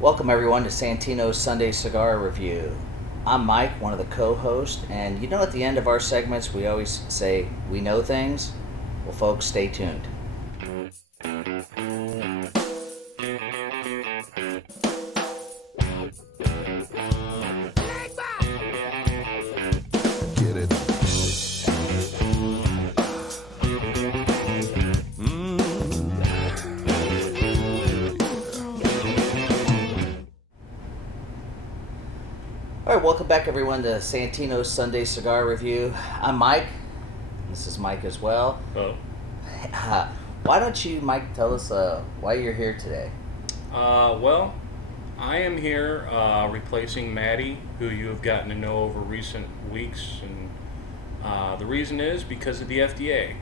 Welcome everyone to Santino's Sunday Cigar Review. I'm Mike, one of the co-hosts, and at the end of our segments we always say we know things. Well, folks, stay tuned. Get it. All right, welcome back everyone to Santino's Sunday Cigar Review. I'm Mike. This is Mike as well. Oh. Why don't you, Mike, tell us why you're here today? Well, I am here replacing Maddie, who you have gotten to know over recent weeks, and the reason is because of the FDA.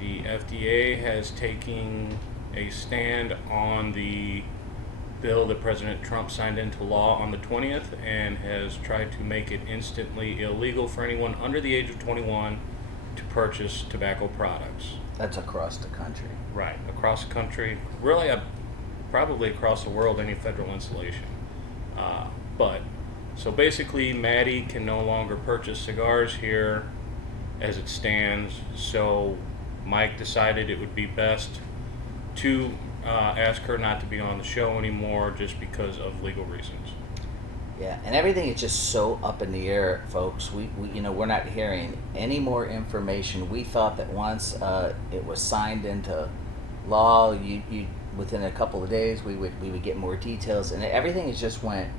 The FDA has taken a stand on the bill that President Trump signed into law on the 20th and has tried to make it instantly illegal for anyone under the age of 21 to purchase tobacco products. That's across the country. Right, across the country, really probably across the world, any federal installation. So basically, Maddie can no longer purchase cigars here as it stands, so Mike decided it would be best to ask her not to be on the show anymore just because of legal reasons. Yeah, and everything is just so up in the air, folks. We're not hearing any more information. We thought that once it was signed into law, you within a couple of days we would get more details, and everything has just went.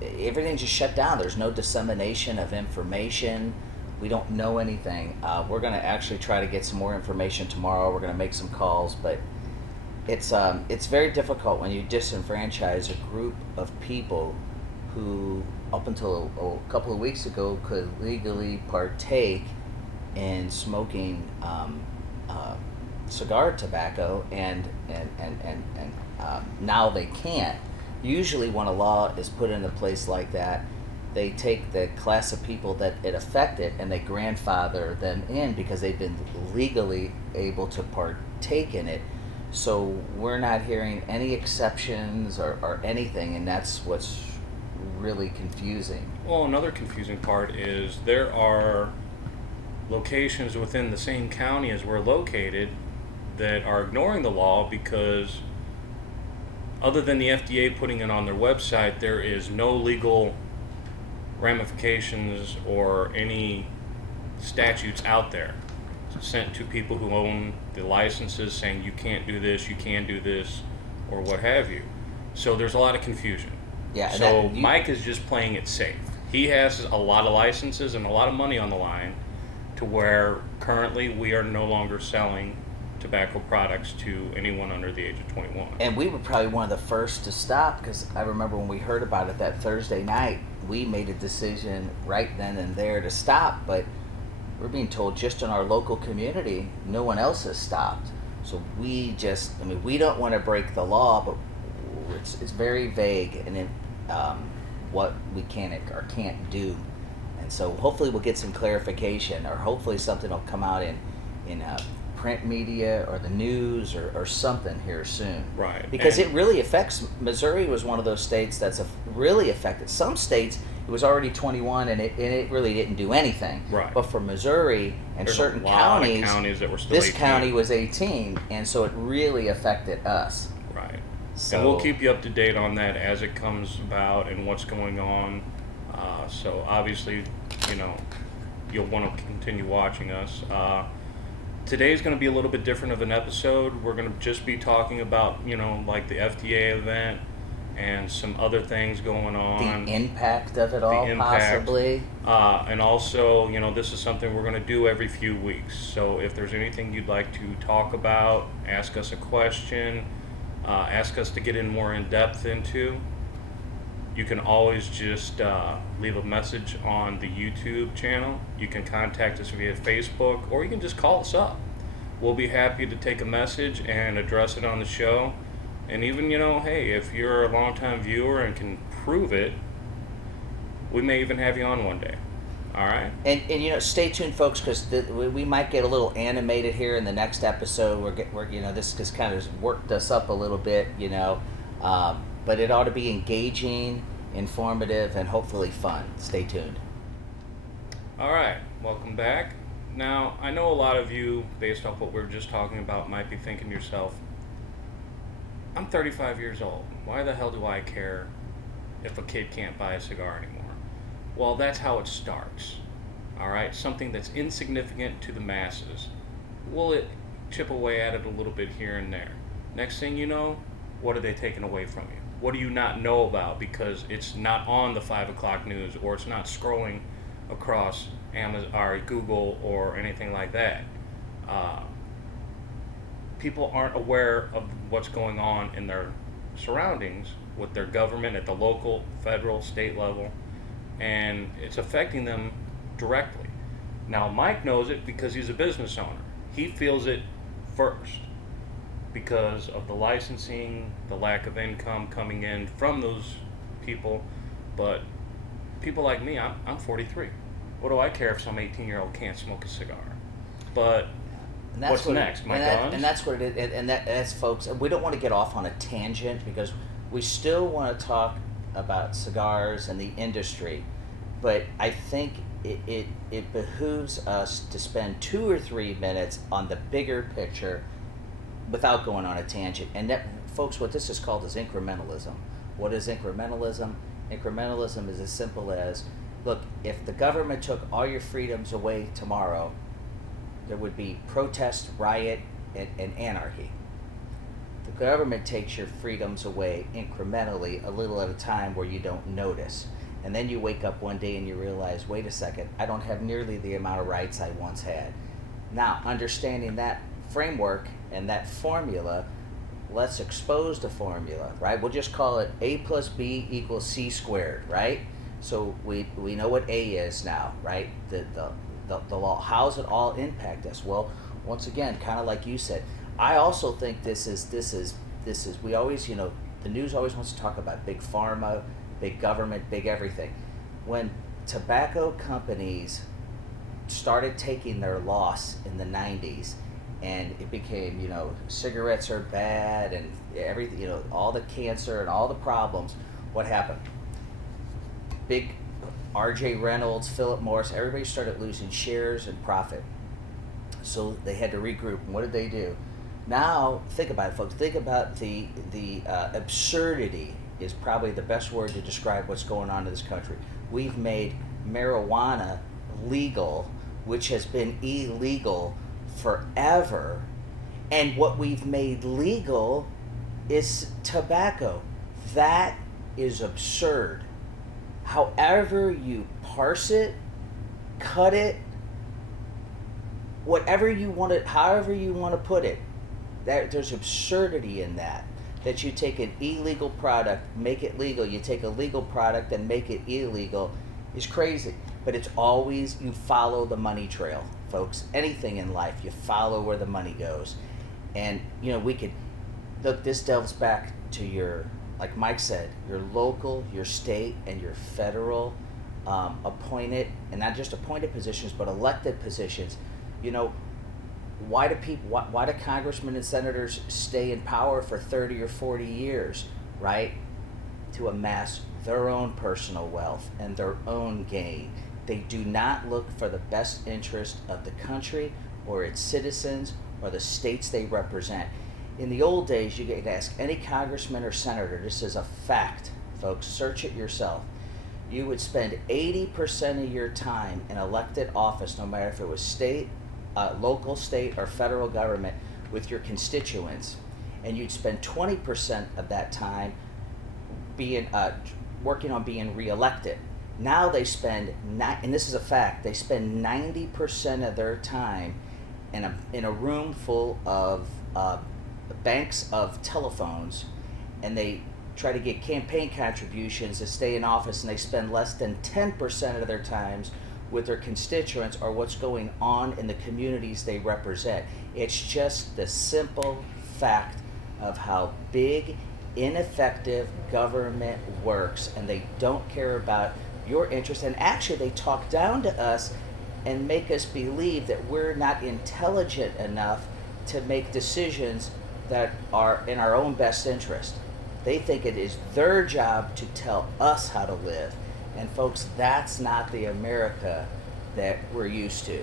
Everything just shut down. There's no dissemination of information. We don't know anything. We're going to actually try to get some more information tomorrow. We're going to make some calls, but it's very difficult when you disenfranchise a group of people who, up until a couple of weeks ago, could legally partake in smoking cigar tobacco, and now they can't. Usually, when a law is put into place like that, they take the class of people that it affected and they grandfather them in because they've been legally able to partake in it. So we're not hearing any exceptions or anything, and that's what's really confusing. Well, another confusing part is there are locations within the same county as we're located that are ignoring the law because, other than the FDA putting it on their website, there is no legal ramifications or any statutes out there sent to people who own the licenses saying you can't do this, you can do this, or what have you. So there's a lot of confusion. Yeah. So Mike is just playing it safe. He has a lot of licenses and a lot of money on the line to where currently we are no longer selling tobacco products to anyone under the age of 21. And we were probably one of the first to stop, because I remember when we heard about it that Thursday night, we made a decision right then and there to stop, but we're being told just in our local community, no one else has stopped. So we don't want to break the law, but it's very vague in what we can or can't do. And so hopefully we'll get some clarification, or hopefully something will come out in print media or the news or something here soon. Right. Because it really affects. Missouri was one of those states that's really affected. Some states it was already 21 and it really didn't do anything. Right. But for Missouri and There's certain a lot counties, of counties that were still this 18. county was 18, and so it really affected us. Right. So, and we'll keep you up to date on that as it comes about and what's going on. So obviously, you'll want to continue watching us. Today's going to be a little bit different of an episode. We're going to just be talking about, like the FDA event and some other things going on. The impact of it all, possibly. And also, this is something we're going to do every few weeks. So if there's anything you'd like to talk about, ask us a question, ask us to get in more in depth into, you can always just leave a message on the YouTube channel. You can contact us via Facebook, or you can just call us up. We'll be happy to take a message and address it on the show. And even, hey, if you're a longtime viewer and can prove it, we may even have you on one day. All right. And stay tuned, folks, because we might get a little animated here in the next episode. This just kind of worked us up a little bit, but it ought to be engaging, informative, and hopefully fun. Stay tuned. All right. Welcome back. Now, I know a lot of you, based off what we were just talking about, might be thinking to yourself, I'm 35 years old. Why the hell do I care if a kid can't buy a cigar anymore? Well, that's how it starts. All right, something that's insignificant to the masses. Will it chip away at it a little bit here and there? Next thing you know, what are they taking away from you? What do you not know about because it's not on the 5 o'clock news, or it's not scrolling across Amazon or Google or anything like that? People aren't aware of what's going on in their surroundings with their government at the local, federal, state level, and it's affecting them directly. Now, Mike knows it because he's a business owner. He feels it first because of the licensing, the lack of income coming in from those people. But people like me, I'm 43. What do I care if some 18-year-old can't smoke a cigar? But what's next? My guns? And that's what it is. And that's, folks, we don't want to get off on a tangent because we still want to talk about cigars and the industry. But I think it behooves us to spend 2 or 3 minutes on the bigger picture without going on a tangent. And that, folks, what this is called is incrementalism. What is incrementalism? Incrementalism is as simple as, look, if the government took all your freedoms away tomorrow, there would be protest, riot, and anarchy. The government takes your freedoms away incrementally, a little at a time, where you don't notice. And then you wake up one day and you realize, wait a second, I don't have nearly the amount of rights I once had. Now, understanding that framework and that formula, let's expose the formula, right? We'll just call it A plus B equals C squared, right? So we know what A is now, right? The law. How's it all impact us? Well, once again, kind of like you said, I also think this is we always, the news always wants to talk about big pharma, big government, big everything. When tobacco companies started taking their loss in the 90s, and it became, cigarettes are bad and everything, all the cancer and all the problems, what happened? Big R.J. Reynolds, Philip Morris, everybody started losing shares and profit. So they had to regroup. And what did they do? Now, think about it, folks. Think about the absurdity is probably the best word to describe what's going on in this country. We've made marijuana legal, which has been illegal forever. And what we've made legal is tobacco. That is absurd. However you parse it, cut it, whatever you want it, however you want to put it, there's absurdity in that. That you take an illegal product, make it legal. You take a legal product and make it illegal is crazy. But it's always, you follow the money trail, folks. Anything in life, you follow where the money goes. And, we could, look, this delves back to your, like Mike said, your local, your state, and your federal appointed, and not just appointed positions, but elected positions. Why do congressmen and senators stay in power for 30 or 40 years, right? To amass their own personal wealth and their own gain. They do not look for the best interest of the country or its citizens or the states they represent. In the old days, you could ask any congressman or senator, this is a fact, folks, search it yourself. You would spend 80% of your time in elected office, no matter if it was state, local, state, or federal government, with your constituents, and you'd spend 20% of that time being working on being reelected. Now they spend, and this is a fact, they spend 90% of their time in a room full of banks of telephones, and they try to get campaign contributions to stay in office, and they spend less than 10% of their times with their constituents or what's going on in the communities they represent. It's just the simple fact of how big, ineffective government works, and they don't care about your interest, and actually they talk down to us and make us believe that we're not intelligent enough to make decisions that are in our own best interest. They think it is their job to tell us how to live. And folks, that's not the America that we're used to.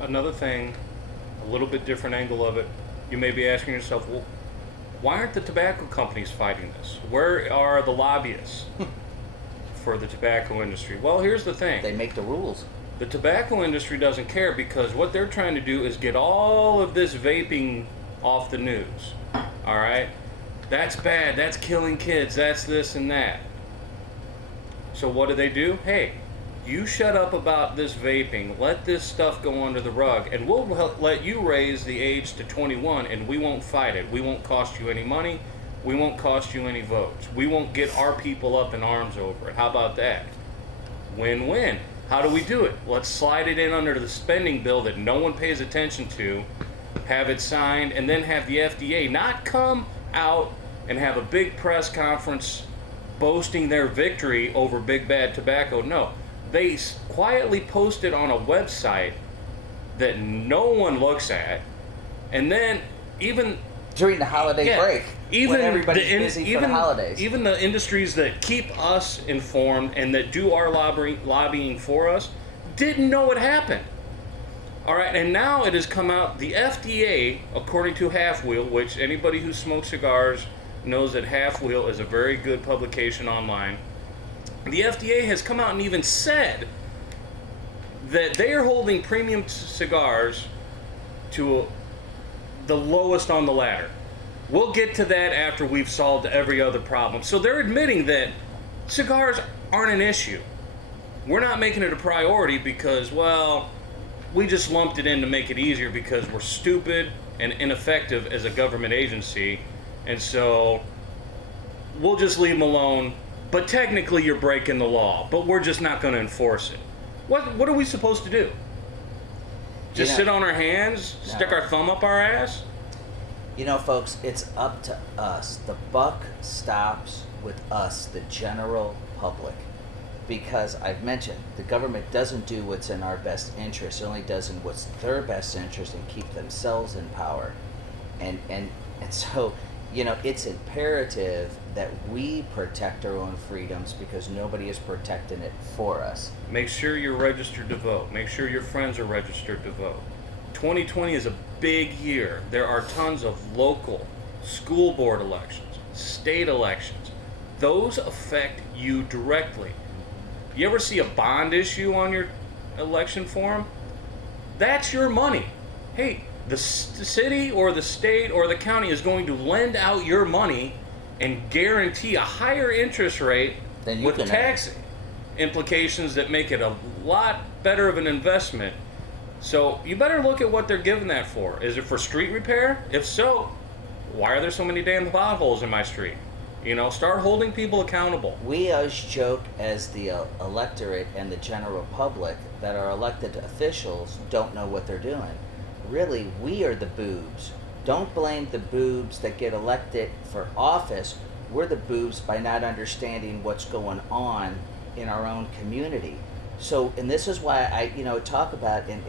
Another thing, a little bit different angle of it, you may be asking yourself, well, why aren't the tobacco companies fighting this? Where are the lobbyists for the tobacco industry? Well, here's the thing. They make the rules. The tobacco industry doesn't care because what they're trying to do is get all of this vaping off the news. All right? That's bad. That's killing kids. That's this and that. So what do? Hey, you shut up about this vaping. Let this stuff go under the rug, and we'll let you raise the age to 21, and we won't fight it. We won't cost you any money. We won't cost you any votes. We won't get our people up in arms over it. How about that? Win-win. How do we do it? Let's slide it in under the spending bill that no one pays attention to, have it signed, and then have the FDA not come out and have a big press conference boasting their victory over big bad tobacco. No. They quietly post it on a website that no one looks at, and then even during the holiday break, when everybody's busy for the holidays. Even the industries that keep us informed and that do our lobbying for us didn't know it happened. All right, and now it has come out, the FDA, according to Half Wheel, which anybody who smokes cigars knows that Half Wheel is a very good publication online. The FDA has come out and even said that they are holding premium cigars to the lowest on the ladder. We'll get to that after we've solved every other problem. So they're admitting that cigars aren't an issue. We're not making it a priority because, well, we just lumped it in to make it easier because we're stupid and ineffective as a government agency, and so we'll just leave them alone. But technically you're breaking the law, but we're just not going to enforce it. What are we supposed to do? Just sit on our hands, stick our thumb up our ass? You know, folks, it's up to us. The buck stops with us, the general public. Because I've mentioned, the government doesn't do what's in our best interest. It only does in what's their best interest and keep themselves in power. And so, you know, it's imperative that we protect our own freedoms because nobody is protecting it for us. Make sure you're registered to vote. Make sure your friends are registered to vote. 2020 is a big year. There are tons of local, school board elections, state elections. Those affect you directly. You ever see a bond issue on your election form? That's your money. Hey, the city or the state or the county is going to lend out your money and guarantee a higher interest rate with tax implications that make it a lot better of an investment. So you better look at what they're giving that for. Is it for street repair? If so, why are there so many damn potholes in my street? You know, start holding people accountable. We always joke as the electorate and the general public that our elected officials don't know what they're doing. Really, we are the boobs. Don't blame the boobs that get elected for office. We're the boobs by not understanding what's going on in our own community. So, and this is why I, talk about, and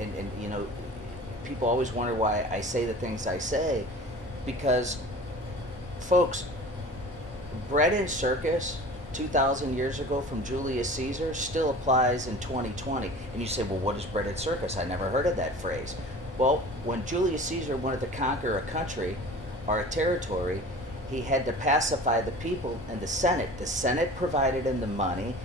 people always wonder why I say the things I say, because, folks, bread and circus 2,000 years ago from Julius Caesar still applies in 2020. And you say, well, what is bread and circus? I never heard of that phrase. Well, when Julius Caesar wanted to conquer a country or a territory, he had to pacify the people and the Senate. The Senate provided him the money,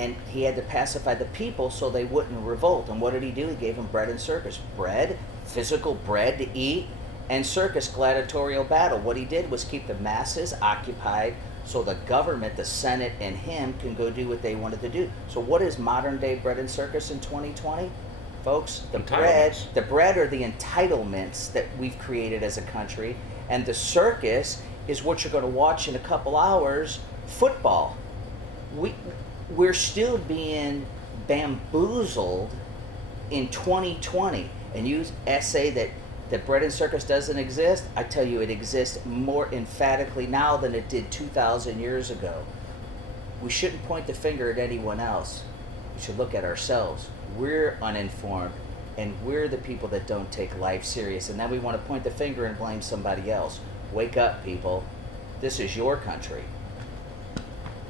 and he had to pacify the people so they wouldn't revolt. And what did he do? He gave them bread and circus. Bread, physical bread to eat, and circus, gladiatorial battle. What he did was keep the masses occupied so the government, the Senate, and him can go do what they wanted to do. So what is modern day bread and circus in 2020? Folks, the bread are the entitlements that we've created as a country, and the circus is what you're going to watch in a couple hours, football. We're still being bamboozled in 2020, and you say that bread and circus doesn't exist. I tell you, it exists more emphatically now than it did 2,000 years ago. we shouldn't point the finger at anyone else. We should look at ourselves. We're uninformed, and we're the people that don't take life serious. And then we want to point the finger and blame somebody else. Wake up, people. This is your country.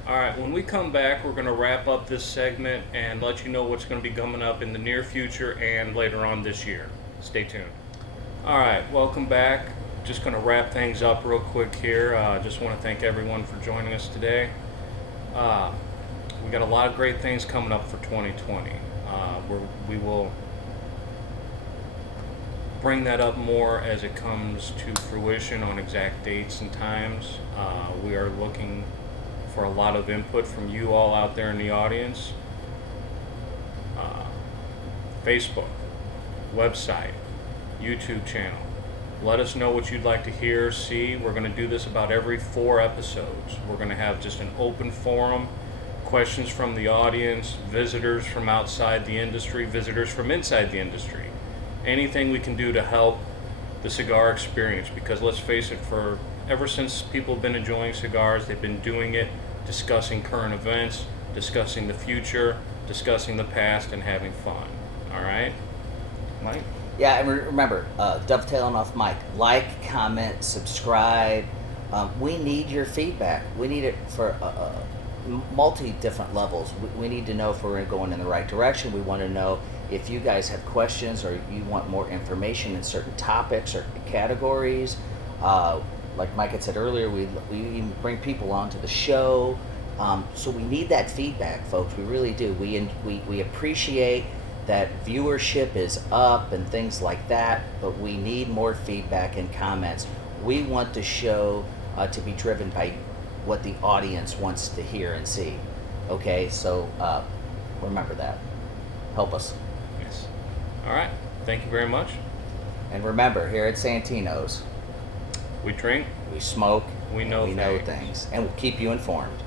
All right, when we come back, we're going to wrap up this segment and let you know what's going to be coming up in the near future and later on this year. Stay tuned. All right, welcome back. Just going to wrap things up real quick here. Just want to thank everyone for joining us today. We got a lot of great things coming up for 2020. We will bring that up more as it comes to fruition on exact dates and times. We are looking for a lot of input from you all out there in the audience. Facebook, website, YouTube channel. Let us know what you'd like to hear, see. We're going to do this about every 4 episodes. We're going to have just an open forum, questions from the audience, visitors from outside the industry, visitors from inside the industry. Anything we can do to help the cigar experience, because let's face it, for ever since people have been enjoying cigars, they've been doing it, discussing current events, discussing the future, discussing the past, and having fun. All right, Mike? Yeah, and remember, dovetailing off Mike, like, comment, subscribe. We need your feedback. We need it for multi-different levels. We need to know if we're going in the right direction. We want to know if you guys have questions or you want more information in certain topics or categories. Like Mike had said earlier, we even bring people onto the show. So we need that feedback, folks. We really do. We appreciate that viewership is up and things like that, but we need more feedback and comments. We want the show to be driven by what the audience wants to hear and see. Okay, so remember that. Help us. Yes. All right. Thank you very much. And remember, here at Santino's, we drink, we smoke, we know things, and we'll keep you informed.